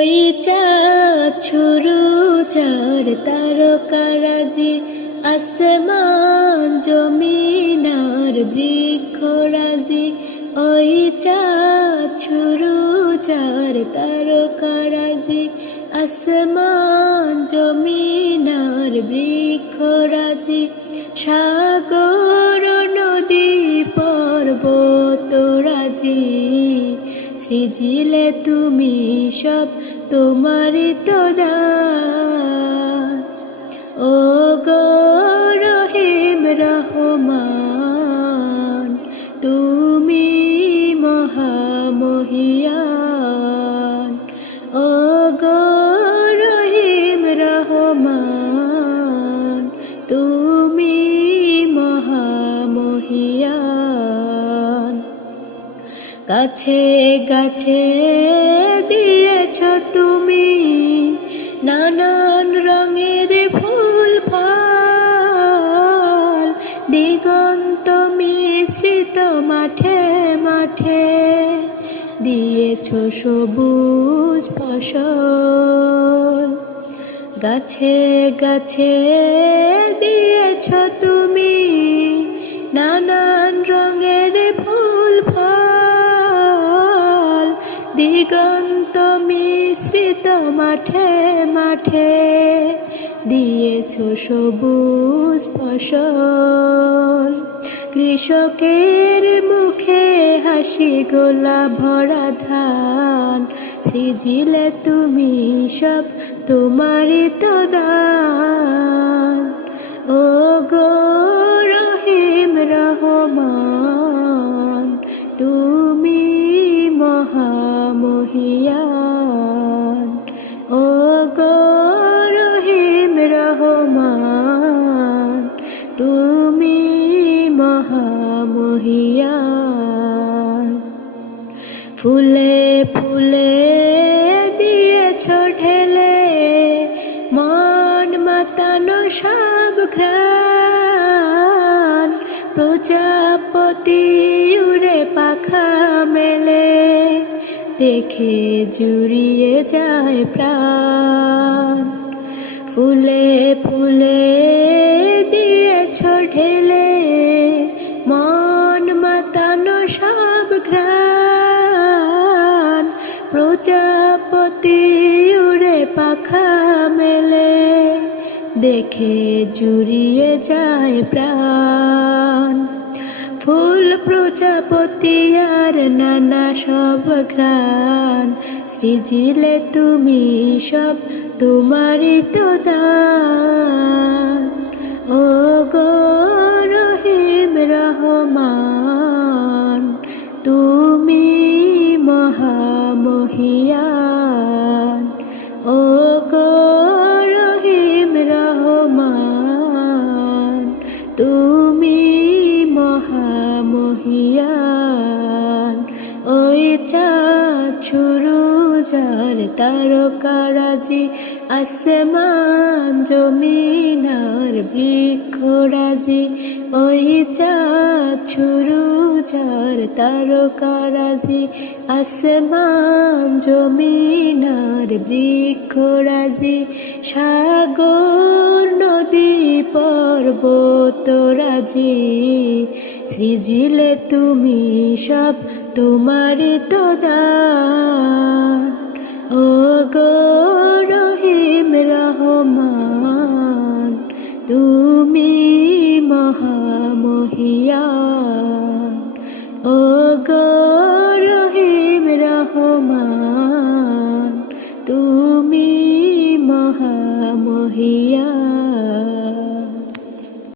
ওই চাঁদ শুরু চার তারকারাজি, আসমান জমিন আর বৃক্ষরাজি। ওই চাঁদ শুরু চার তারকারাজি, আসমান জমিন আর বৃক্ষরাজি। সাগর নদী পর্বত রাজি, সৃজিলে তুমি সব তোমারই তো দান। ও গো রহিম রহমান, তুমি মহামহিয়ান। ও গো রহিম রহমান, তুমি মহামহিয়ান। গাছে গাছে দিয়েছ তুমি নানান রঙের ফুল ফল, দিগন্ত মিশ্রিত মাঠে মাঠে দিয়েছ সবুজ ফসল। গাছে গাছে দিয়েছ তুমি নানান রঙের ফুল ফল, দিগন্ত মিশ্রিত মাঠে মাঠে দিয়েছ সবুজ ফসল। কৃষকের মুখে হাসি গোলা ভরা ধান, সৃজিলে তুমি সব তোমারই তো দান। ও গো রহিম রহমান, তুমি মহামহিয়ান। ও গো রহিম রহমান, তুমি মহামহিয়ান। ফুলে ফুলে দিয়েছ ঢেলে মন মাতানো সব ঘ্রাণ, প্রজাপতি উড়ে পাখা মেলে দেখে জুড়িয়ে যায় প্রাণ। ফুলে ফুলে দিয়েছ ঢেলে মন মাতানো সব ঘ্রাণ, প্রজাপতি উড়ে পাখা মেলে দেখে জুড়িয়ে যায় প্রাণ। ফুল প্রজাপতি আর নানা সব ঘ্রাণ, সৃজিলে তুমি সব তোমারই তো দান। ও গো রহিম রহমান, তুমি মহামহিয়ান। ও গো রহিম রহমান, তুমি মহামহিয়ান। ওই চাঁদ শুরু যার তারকারাজি, আসমান জমিন আর বৃক্ষরাজি। ওই চাঁদ শুরু যার তারকারাজি, আসমান জমিন আর বৃক্ষরাজি। সাগর নদী পর্বত রাজি, সৃজিলে তুমি সব তোমারই তো দান। ও গো রহিম রহমান, তুমি মহামহিয়ান। ও গো রহিম রহমান, তুমি মহামহিয়ান।